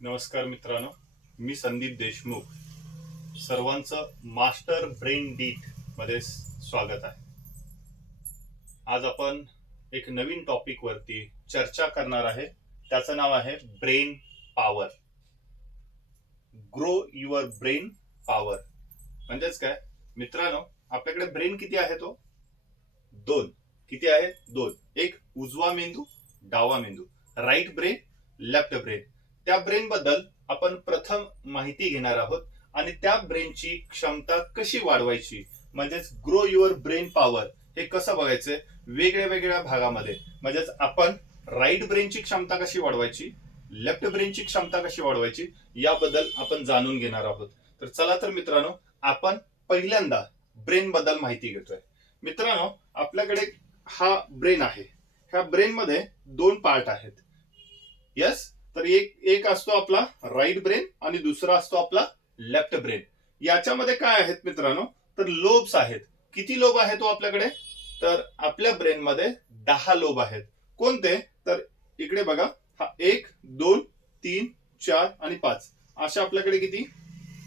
नमस्कार मित्रांनो, मी संदीप देशमुख. सर्वांचं मास्टर ब्रेन डीट मध्ये स्वागत आहे. आज आपण एक नवीन टॉपिक वरती चर्चा करणार आहे. त्याचं नाव आहे brain power. Grow your brain power. म्हणजेच काय मित्रांनो, आपल्याकडे ब्रेन किती आहे? तो दोन. किती आहे? दोन. एक उजवा मेंदू, डावा मेंदू, राईट ब्रेन, लेफ्ट ब्रेन. त्या ब्रेन बद्दल आपण प्रथम माहिती घेणार आहोत आणि त्या ब्रेनची क्षमता कशी वाढवायची, म्हणजेच ग्रो युअर ब्रेन पॉवर हे कसं बघायचंय वेगळ्या वेगळ्या भागामध्ये. म्हणजेच आपण राईट ब्रेनची क्षमता कशी वाढवायची, लेफ्ट ब्रेनची क्षमता कशी वाढवायची याबद्दल आपण जाणून घेणार आहोत. तर चला तर मित्रांनो, आपण पहिल्यांदा ब्रेन बद्दल माहिती घेतोय. मित्रांनो, आपल्याकडे हा ब्रेन आहे. ह्या ब्रेन मध्ये दोन पार्ट आहेत. यस. तर एक असतो आपला राईट ब्रेन आणि दुसरा असतो आपला लेफ्ट ब्रेन. याच्यामध्ये काय आहेत मित्रांनो, तर लोब्स आहेत. किती लोब आहेत आपल्याकडे? तर आपल्या ब्रेन मध्ये 10 लोब आहेत. कोणते? तर इकडे बघा, हा 1 2 3 4 आणि 5 अशा आपल्याकडे किती?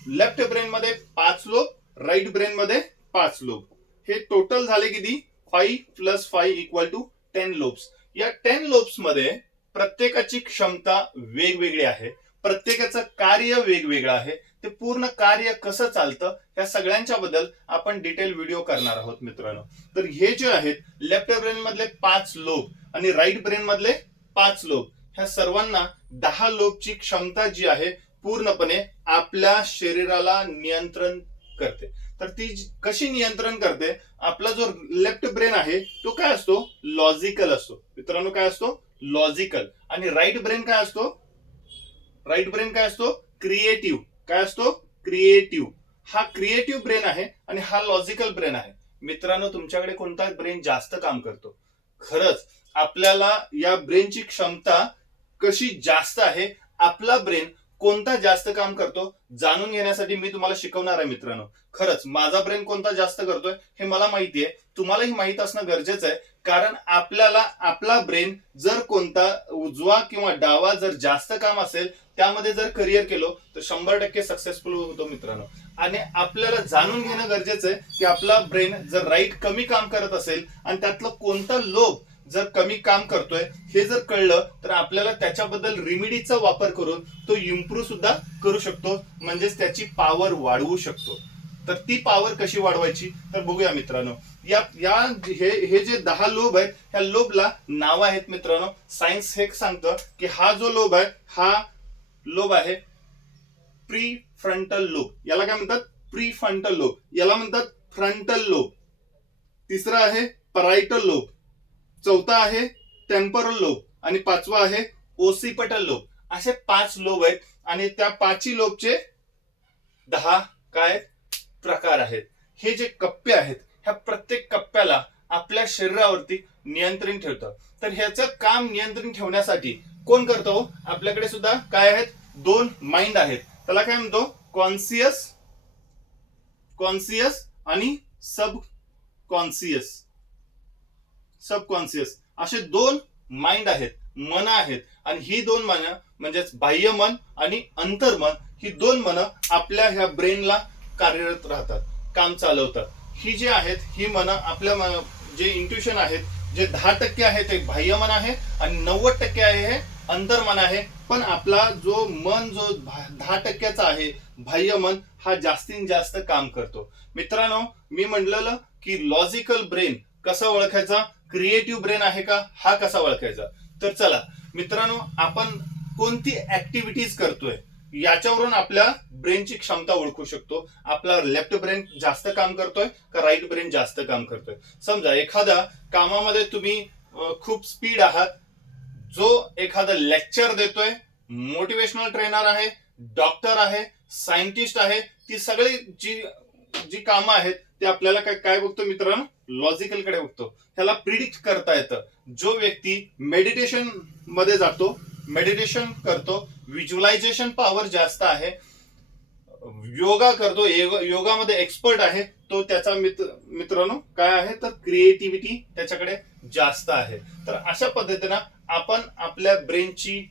लेफ्ट ब्रेन मध्ये 5 लोब, राईट ब्रेन मध्ये 5 लोब. हे टोटल झाले किती? 5 + 5 = 10 लोब्स. या 10 लोब्स मध्ये प्रत्येकाची क्षमता वेगवेगळी आहे, प्रत्येकाचं कार्य वेगवेगळं आहे. ते पूर्ण कार्य कसं चालतं या सगळ्यांच्या बद्दल आपण डिटेल व्हिडिओ करणार आहोत मित्रांनो. तर हे जे आहेत लेफ्ट ब्रेन मधले 5 लोब आणि राईट ब्रेन मधले 5 लोब, ह्या सर्वांना 10 लोबची क्षमता जी आहे पूर्णपणे आपल्या शरीराला नियंत्रण करते. तर ती कशी नियंत्रण करते? आपला जो लेफ्ट ब्रेन आहे तो काय असतो? लॉजिकल असतो मित्रांनो. काय असतो? लॉजिकल. आणि राईट ब्रेन काय असतो? राईट ब्रेन काय असतो? क्रिएटिव्ह. काय असतो? क्रिएटिव्ह. हा क्रिएटिव्ह ब्रेन आहे आणि हा लॉजिकल ब्रेन आहे. मित्रांनो, तुमच्याकडे कोणता ब्रेन जास्त काम करतो? खरंच आपल्याला या ब्रेनची क्षमता कशी जास्त आहे, आपला ब्रेन कोणता जास्त काम करतो जाणून घेण्यासाठी मी तुम्हाला शिकवणार आहे मित्रांनो. खरंच माझा ब्रेन कोणता जास्त करतोय हे मला माहिती आहे, तुम्हालाही माहित असणं गरजेचं आहे. कारण आपल्याला आपला ब्रेन जर कोणता उजवा किंवा डावा जर जास्त काम असेल त्यामध्ये जर करिअर केलो तर 100% सक्सेसफुल होतो मित्रांनो. आणि आपल्याला जाणून घेणं गरजेचं आहे की आपला ब्रेन जर राईट कमी काम करत असेल आणि त्यातलं कोणता लोब जर कमी काम करतोय हे जर कळलं तर आपल्याला त्याच्याबद्दल रिमिडीचा वापर करून तो इम्प्रूव्ह सुद्धा करू शकतो, म्हणजेच त्याची पॉवर वाढवू शकतो. तर ती पॉवर कशी वाढवायची तर बघूया मित्रांनो. या या हे जे 10 लोब आहेत ह्या लोबला नाव आहेत मित्रांनो. सायन्स हे सांगतं की हा जो लोब आहे हा लोब आहे प्री फ्रंटल लोब. याला काय म्हणतात? Pre frontal lobe. याला म्हणतात फ्रंटल लोब. तिसरा आहे परायटल लोब. चौथा आहे टेम्परल लोब आणि पाचवा आहे ओसिपिटल लोब. असे 5 लोब आहेत आणि त्या 5 लोबचे 10 काय प्रकार आहेत. हे जे कप्पे आहेत ह्या प्रत्येक कप्प्याला आपल्या शरीरावरती नियंत्रण ठेवतं. तर ह्याचं काम नियंत्रण ठेवण्यासाठी कोण करतो? आपल्याकडे सुद्धा काय आहेत? 2 माइंड आहेत. त्याला काय म्हणतो? कॉन्शियस आणि सबकॉन्शियस असे 2 माइंड आहेत, मन आहेत. आणि ही 2 मन म्हणजेच बाह्य मन आणि अंतर्मन, ही 2 मन आपल्या ह्या ब्रेनला कार्यरत राहतात, काम चालवतात. ही जी आहेत ही मन आपल्या जे इंट्युशन आहेत जे 10% आहे ते बाह्य मन आहे आणि 90% आहे हे अंतर्मन आहे. पण आपला जो मन जो 10%चा आहे बाह्य मन हा जास्तीत जास्त काम करतो. मित्रांनो, मी म्हणलेलं की लॉजिकल ब्रेन कसा ओळखायचा, क्रिएटिव्ह ब्रेन आहे का हा कसा ओळखायचा. तर चला मित्रांनो, आपण कोणती ऍक्टिव्हिटीज करतोय याच्यावरून आपल्या ब्रेनची क्षमता ओळखू शकतो. आपला लेफ्ट ब्रेन जास्त काम करतोय का राईट ब्रेन जास्त काम करतोय. समजा एखाद्या कामामध्ये तुम्ही खूप स्पीड आहात, जो एखादा लेक्चर देतोय, मोटिवेशनल ट्रेनर आहे, डॉक्टर आहे, सायंटिस्ट आहे, ती सगळी जी जी कामं आहेत ते आपल्याला काय बघतो मित्रांनो? लॉजिकल कडे बघतो. ह्याला प्रिडिक्ट करता येतं. जो व्यक्ती मेडिटेशन मध्ये जातो, मेडिटेशन करतो, व्हिज्युअलायझेशन पॉवर जास्त आहे, योगा करतो, योगामध्ये एक्सपर्ट आहे, तो त्याचा मित्रांनो काय आहे तर क्रिएटिव्हिटी त्याच्याकडे जास्त आहे. तर अशा पद्धतीनं आपण आपल्या ब्रेनची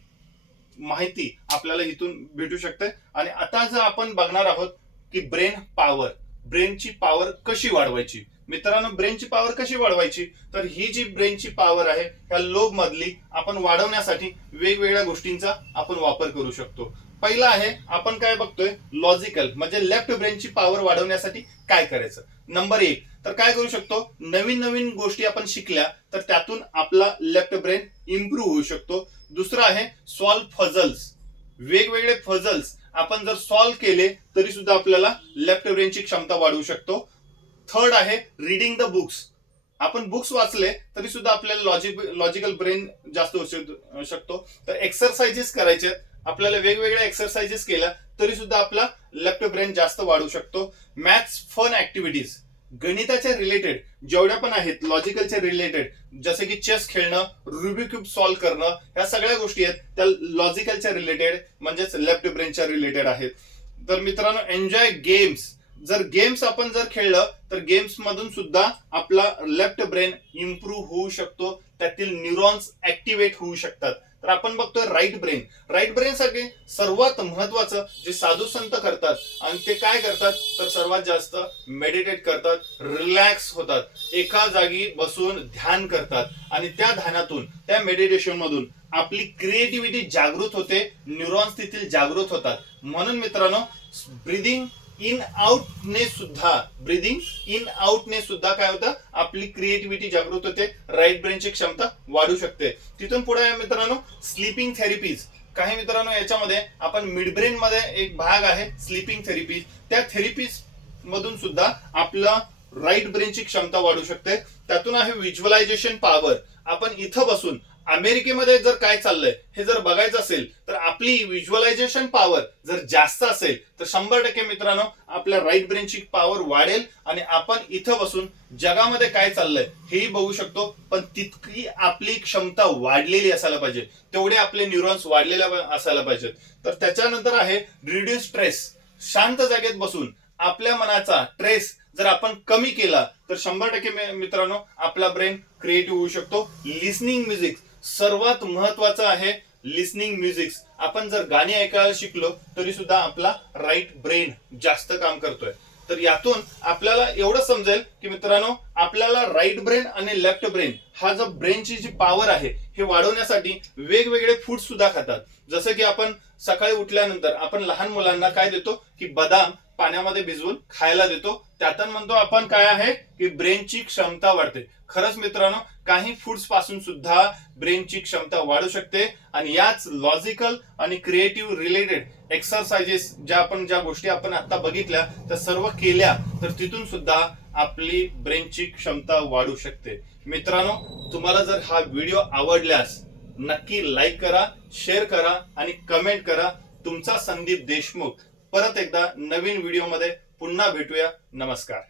माहिती आपल्याला इथून भेटू शकते. आणि आता जर आपण बघणार आहोत की ब्रेनची पॉवर कशी वाढवायची. मित्रांनो, ब्रेनची पॉवर कशी वाढवायची, तर ही जी ब्रेनची पॉवर आहे ह्या लोब मधली आपण वाढवण्यासाठी वेगवेगळ्या गोष्टींचा आपण वापर करू शकतो. पहिला आहे, आपण काय बघतोय, लॉजिकल म्हणजे लेफ्ट ब्रेनची पॉवर वाढवण्यासाठी काय करायचं. नंबर 1 तर काय करू शकतो, नवीन नवीन गोष्टी आपण शिकल्या तर त्यातून आपला लेफ्ट ब्रेन इम्प्रूव्ह होऊ शकतो. दुसरं आहे सॉल्व्ह फझल्स. वेगवेगळे फझल्स आपण जर सॉल्व्ह केले तरी सुद्धा आपल्याला लेफ्ट ब्रेनची क्षमता वाढवू शकतो. थर्ड आहे रीडिंग द बुक्स. आपण बुक्स वाचले तरी सुद्धा आपल्याला लॉजिकल ब्रेन जास्त होऊ शकतो. तर एक्सरसाइजेस करायचे, आपल्याला वेगवेगळ्या एक्सरसाइजेस केल्या तरी सुद्धा आपला लेफ्ट ब्रेन जास्त वाढू शकतो. मॅथ्स फन ऍक्टिव्हिटीज, गणिताच्या रिलेटेड जेवढ्या पण आहेत लॉजिकलच्या रिलेटेड, जसे की चेस खेळणं, रुबिक क्यूब सॉल्व्ह करणं, ह्या सगळ्या गोष्टी आहेत त्या लॉजिकलच्या रिलेटेड म्हणजेच लेफ्ट ब्रेनच्या रिलेटेड आहेत. तर मित्रांनो, एन्जॉय गेम्स. जर गेम्स आपण जर खेळलं तर गेम्स मधून सुद्धा आपला लेफ्ट ब्रेन इम्प्रूव्ह होऊ शकतो, त्यातील न्यूरॉन्स ऍक्टिव्हेट होऊ शकतात. तर आपण बघतोय राईट ब्रेन साठी सर्वात महत्वाचं जे साधू संत करतात आणि ते काय करतात तर सर्वात जास्त मेडिटेट करतात, रिलॅक्स होतात, एका जागी बसून ध्यान करतात आणि त्या ध्यानातून त्या मेडिटेशन मधून आपली क्रिएटिव्हिटी जागृत होते, न्यूरॉन्स तिथील जागृत होतात. म्हणून मित्रांनो, ब्रीदिंग इन आउटने सुद्धा काय होतं, आपली क्रिएटिव्हिटी जागृत होते, राईट ब्रेनची क्षमता वाढू शकते. तिथून पुढे मित्रांनो, स्लीपिंग थेरपीज. काही मित्रांनो याच्यामध्ये आपण मिड ब्रेन मध्ये एक भाग आहे स्लीपिंग थेरपीज, त्या थेरपीज मधून सुद्धा आपला राईट ब्रेनची क्षमता वाढू शकते. त्यातून आहे व्हिज्युअलायझेशन पॉवर. आपण इथं बसून अमेरिकेमध्ये जर काय चाललंय हे जर बघायचं असेल तर आपली व्हिज्युअलायझेशन पॉवर जर जास्त असेल तर 100% मित्रांनो आपल्या राईट ब्रेनची पॉवर वाढेल आणि आपण इथं बसून जगामध्ये काय चाललंय हेही बघू शकतो. पण तितकी आपली क्षमता वाढलेली असायला पाहिजे, तेवढे आपले न्यूरॉन्स वाढलेले असायला पाहिजेत. तर त्याच्यानंतर आहे रिड्यूस स्ट्रेस. शांत जागेत बसून आपल्या मनाचा ट्रेस जर आपण कमी केला तर 100% मित्रांनो आपला ब्रेन क्रिएटिव्ह होऊ शकतो. लिसनिंग म्युझिक सर्वात महत्वाचं आहे. लिसनिंग म्युझिक आपण जर गाणी ऐकायला शिकलो तरी सुद्धा आपला राईट ब्रेन जास्त काम करतोय. तर यातून आपल्याला एवढं समजेल की मित्रांनो, आपल्याला राईट ब्रेन आणि लेफ्ट ब्रेन हा जो ब्रेनची जी पॉवर आहे हे वाढवण्यासाठी वेगवेगळे फूड सुद्धा खातात. जसं की आपण सकाळी उठल्यानंतर आपण लहान मुलांना काय देतो की बदाम पाण्यामध्ये भिजवून खायला देतो. त्यातून म्हणतो आपण काय आहे की ब्रेनची क्षमता वाढते. खरंच मित्रांनो, काही फूड्स पासून सुद्धा ब्रेनची क्षमता वाढू शकते. आणि याच लॉजिकल आणि क्रिएटिव्ह रिलेटेड एक्सरसाइजेस ज्या गोष्टी आपण आता बघितल्या त्या सर्व केल्या तर तिथून सुद्धा आपली ब्रेनची क्षमता वाढू शकते. मित्रांनो, तुम्हाला जर हा व्हिडिओ आवडल्यास नक्की लाईक करा, शेअर करा आणि कमेंट करा. तुमचा संदीप देशमुख. परत एकदा नवीन व्हिडिओमध्ये पुन्हा भेटूया. नमस्कार.